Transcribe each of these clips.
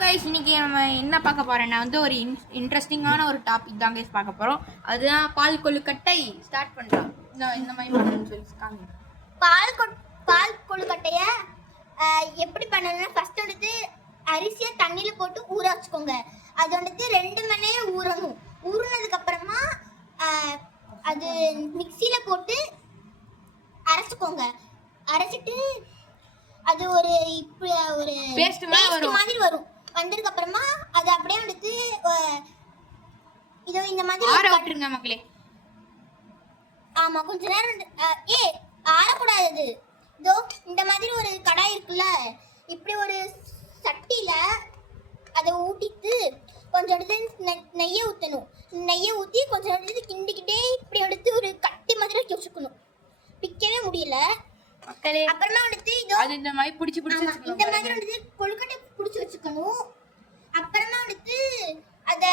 Guys, இன்னைக்கு நம்ம என்ன பார்க்க போறோம்னா ஒரு இன்ட்ரெஸ்டிங்கான ஒரு டாபிக் தான் கைஸ் பார்க்க போறோம். அதுதான் பால் கொழுக்கட்டை. ஸ்டார்ட் பண்றோம். இந்த மாதிரி பண்ணணும்னு சொல்லி காமி. பால் கொழுக்கட்டைய எப்படி பண்ணணும்னா ஃபர்ஸ்ட் வந்துட்டு அரிசியை தண்ணியில போட்டு ஊற வச்சுக்கோங்க. அது வந்துட்டு 2 மணி நேரம் ஊறணும். ஊறினதுக்கு அப்புறமா அது மிக்சியில போட்டு அரைச்சுக்கோங்க. அரைச்சிட்டு அது ஒரு பேஸ்ட் மாதிரி வரும். வந்ததுக்கு அப்புறமா அது அப்படியே வந்துட்டு இதோ இந்த மாதிரி ஆற விட்டுருங்க மக்களே. ஆமா, கொஞ்ச நேரம் ஆறக்கூடாது. இதோ இந்த மாதிரி ஒரு கடாய் இருக்குல்ல, இப்படி ஒரு சட்டியில அதை ஊட்டிட்டு கொஞ்சம் எடுத்து நெய்யை ஊற்றணும். நெய்யை ஊற்றி கொஞ்சம் எடுத்து கிண்டிக்கிட்டே இப்படி எடுத்து ஒரு கட்டி மாதிரி வச்சுக்கணும். பிக்கவே முடியல மக்களே. அப்புறமா வந்துட்டு இதோ அது இந்த மாதிரி பிடிச்சி இந்த மாதிரி வந்துட்டு கொழுக்கட்டை பிடிச்சி வச்சுக்கணும். அப்புறமா வந்துட்டு அத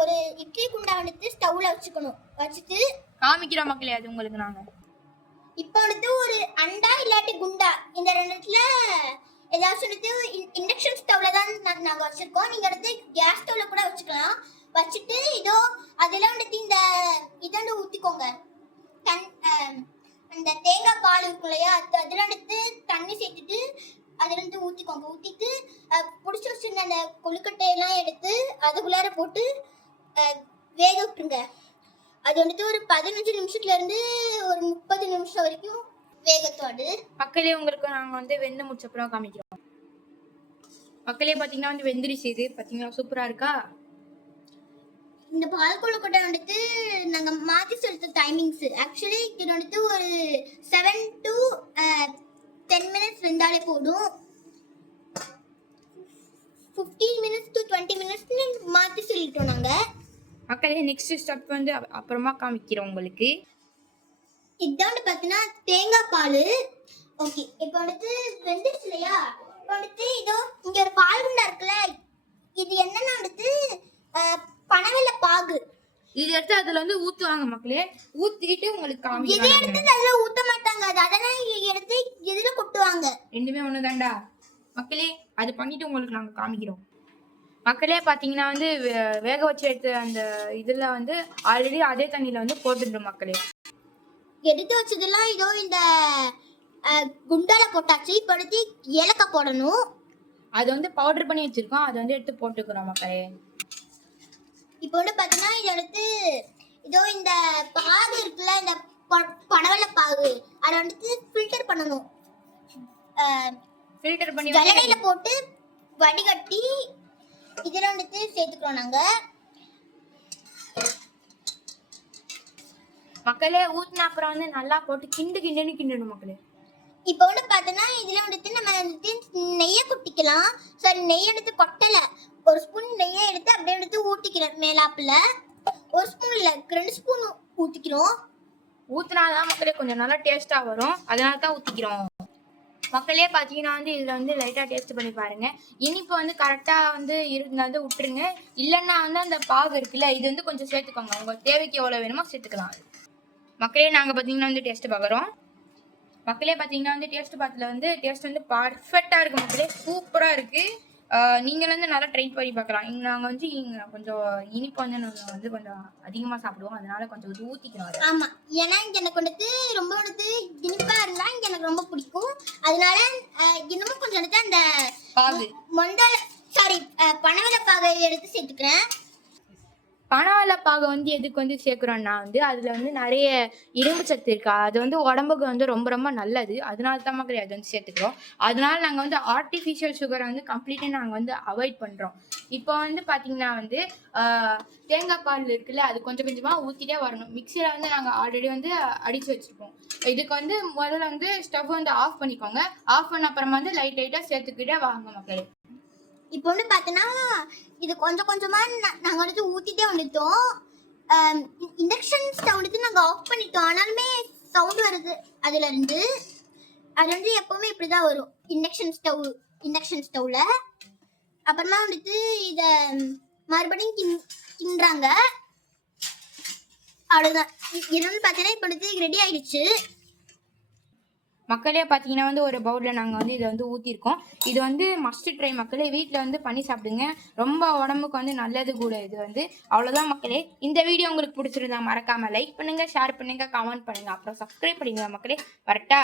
ஒரு இட்லி குண்டா வந்துட்டு ஸ்டவ்ல வச்சுட்டு காமிக்கிறோம் மக்களே. அது உங்களுக்கு நாங்க இப்போ வந்துட்டு ஒரு அண்டா இல்லாட்டி குண்டா இந்த ரெண்டுத்துல ஏதாச்சும் வந்துட்டு இண்டக்ஷன் ஸ்டவ்ல தான் நாங்க வச்சிருக்கோம். நீங்க வந்துட்டு கேஸ் ஸ்டவ்ல கூட வச்சுக்கலாம். வச்சுட்டு இதோ அதெல்லாம் வந்துட்டு இந்த இதோட ஊத்திக்கோங்க. அந்த தேங்காய் பால் இருக்கு இல்லையா, அதில் எடுத்து தண்ணி சேர்த்துட்டு அதில் இருந்து ஊற்றிக்கோங்க. ஊற்றிட்டு பிடிச்சி வச்சுருந்த அந்த கொழுக்கட்டையெல்லாம் எடுத்து அதுக்குள்ளார போட்டு வேக விட்டுருங்க. அது வந்துட்டு ஒரு 15 நிமிஷத்துலேருந்து ஒரு 30 நிமிஷம் வரைக்கும் வேகத்தோடு. மக்களே, உங்களுக்கு நாங்கள் வெந்து முடிச்சப்பறம் காமிக்கிறோம். மக்களே பார்த்தீங்கன்னா வெந்திரிச்சு. இது பார்த்தீங்கன்னா சூப்பராக இருக்கா? இந்த பால் கொழுக்கட்டை வந்துட்டு நாங்க மாத்தி சொல்லிட்ட டைமிங்ஸ். ஆக்சுவலி இது வந்துட்டு ஒரு 7 to 10 மினிட்ஸ் வெந்தாலே போதும். 15 மினிட்ஸ் to 20 மினிட்ஸ்னு மாத்தி சொல்லிட்டோம் நாங்க. மக்களே, நெக்ஸ்ட் ஸ்டெப் அப்புறமா காமிக்கிறோம் உங்களுக்கு. இதான் பார்த்தீங்கன்னா தேங்காய் பால். ஓகே, இப்போ வந்துட்டு வெந்துருச்சு இல்லையா? இப்போ வந்துட்டு இதோ இங்க ஒரு பால் குண்டா இருக்குல்ல, இது என்னன்னா வந்துட்டு பனவெல்ல பாகு. இது எடுத்து அதுல ஊத்துவாங்க மக்களே. ஊத்திட்டு உங்களுக்கு காமிக்கிறாங்க. இது எடுத்து அதுல ஊத்த மாட்டாங்க. அதெல்லாம் எடுத்து இதுல கொட்டுவாங்க. ரெண்டுமே ஒண்ணுதான்டா மக்களே. அது பண்ணிட்டு உங்களுக்கு நாங்க காமிக்கிறோம். மக்களே பாத்தீங்கன்னா வேக வச்சு எடுத்து அந்த இதுல ஆல்ரெடி அதே தண்ணியில போட்டுட்டோம் மக்களே. எடுத்து வச்சதெல்லாம் இதோ இந்த குண்டால போட்டாச்சு. இப்போ எடுத்து ஏலக்காய் போடணும். அது பவுடர் பண்ணி வச்சிருக்கோம். அதை எடுத்து போட்டுக்கிறோம் மக்களே. இப்போ பார்த்தீங்கன்னா இதை எடுத்து இதோ இந்த பாகு இருக்குல்ல, இந்த பனவெல்ல பாகு, அதை வந்துட்டு ஃபில்டர் பண்ணணும். ஃபில்டர் பண்ணி ஜல்லடையில போட்டு வடிகட்டி இதில் வந்துட்டு சேர்த்துக்கிறோம் நாங்க. மக்களே, ஊத்தின அப்புறம் நல்லா போட்டு கிண்டணும் மக்களே. இப்போ பார்த்தோன்னா இதில் வந்துட்டு நம்ம வந்துட்டு நெய்யை கொட்டிக்கலாம். சரி, நெய் எடுத்து கொட்டலை, ஒரு ஸ்பூன் நெய்யை எடுத்து அப்படியே எடுத்து ஊற்றிக்கிறோம் மேலாப்புல. ஒரு ஸ்பூன் இல்லை, 2 ஸ்பூன் ஊற்றிக்கிறோம். ஊற்றினாதான் மக்களே கொஞ்சம் நல்லா டேஸ்டா வரும். அதனால தான் ஊற்றிக்கிறோம் மக்களே. பார்த்தீங்கன்னா இதில் லைட்டாக டேஸ்ட் பண்ணி பாருங்க. இனிப்பு கரெக்டாக இருந்தால் விட்டுருங்க. இல்லைன்னா அந்த பாகு இருக்குல்ல, இது கொஞ்சம் சேர்த்துக்கோங்க. உங்கள் தேவைக்கு எவ்வளோ வேணுமோ சேர்த்துக்கலாம் மக்களே. நாங்கள் பார்த்தீங்கன்னா டேஸ்ட் பார்க்குறோம் மக்களே. பார்த்தீங்கன்னா டேஸ்ட் பார்த்துல டேஸ்ட் பர்ஃபெக்டாக இருக்குது மக்களே. சூப்பராக இருக்குது. நீங்கள் நல்லா ட்ரை பண்ணி பார்க்கலாம். நாங்கள் இங்கே கொஞ்சம் இனிப்பு கொஞ்சம் அதிகமாக சாப்பிடுவோம். அதனால கொஞ்சம் ஊற்றிக்கிறோம். ஆமாம், ஏன்னா எனக்கு ரொம்ப இனிப்பாக இருந்தால் எனக்கு ரொம்ப பிடிக்கும். அதனால இன்னமும் கொஞ்சம் அந்த பாகு பனவெல்ல பாகை எடுத்து சேர்த்துக்கிறேன். பனவெல்ல பாகு எதுக்கு சேர்க்குறோன்னா அதில் நிறைய இரும்பு சத்து இருக்கா. அது உடம்புக்கு ரொம்ப ரொம்ப நல்லது. அதனால தான் மக்களே அது சேர்த்துக்கிறோம். அதனால நாங்கள் ஆர்டிஃபிஷியல் சுகரை கம்ப்ளீட்டாக நாங்கள் அவாய்ட் பண்ணுறோம். இப்போ பார்த்தீங்கன்னா தேங்காய் பால் இருக்குல்ல, அது கொஞ்சம் கொஞ்சமாக ஊற்றிட்டே வரணும். மிக்சியில் நாங்கள் ஆல்ரெடி அடித்து வச்சுருப்போம். இதுக்கு முதல்ல ஸ்டவ் ஆஃப் பண்ணிக்கோங்க. ஆஃப் பண்ண அப்புறமா லைட்டாக சேர்த்துக்கிட்டே வாங்க மக்களே. இப்போ பார்த்தோன்னா இது கொஞ்சம் கொஞ்சமாக நாங்கள் ஊற்றிட்டே வந்துட்டோம். இண்டக்ஷன் ஸ்டவ் நாங்கள் ஆஃப் பண்ணிட்டோம். ஆனாலுமே சவுண்ட் வருது அதுலேருந்து. அது எப்போவுமே இப்படி தான் வரும் இண்டக்ஷன் ஸ்டவ்வில். அப்புறமா இதை மறுபடியும் கிண்டுறாங்க. அவ்வளோதான். இது பார்த்தீங்கன்னா இப்போ ரெடி ஆயிடுச்சு. மக்களே பார்த்தீங்கன்னா வந்து ஒரு பவுலில் நாங்கள் வந்து இதை வந்து ஊற்றிருக்கோம். இது வந்து மஸ்ட் ட்ரை மக்களே, வீட்டில் வந்து பண்ணி சாப்பிடுங்க. ரொம்ப உடம்புக்கு வந்து நல்லது கூட இது வந்து. அவ்வளோதான் மக்களே. இந்த வீடியோ உங்களுக்கு பிடிச்சிருந்தா மறக்காமல் லைக் பண்ணுங்கள், ஷேர் பண்ணுங்கள், கமெண்ட் பண்ணுங்கள், அப்புறம் சப்ஸ்கிரைப் பண்ணிடுங்க மக்களே. வரட்டா?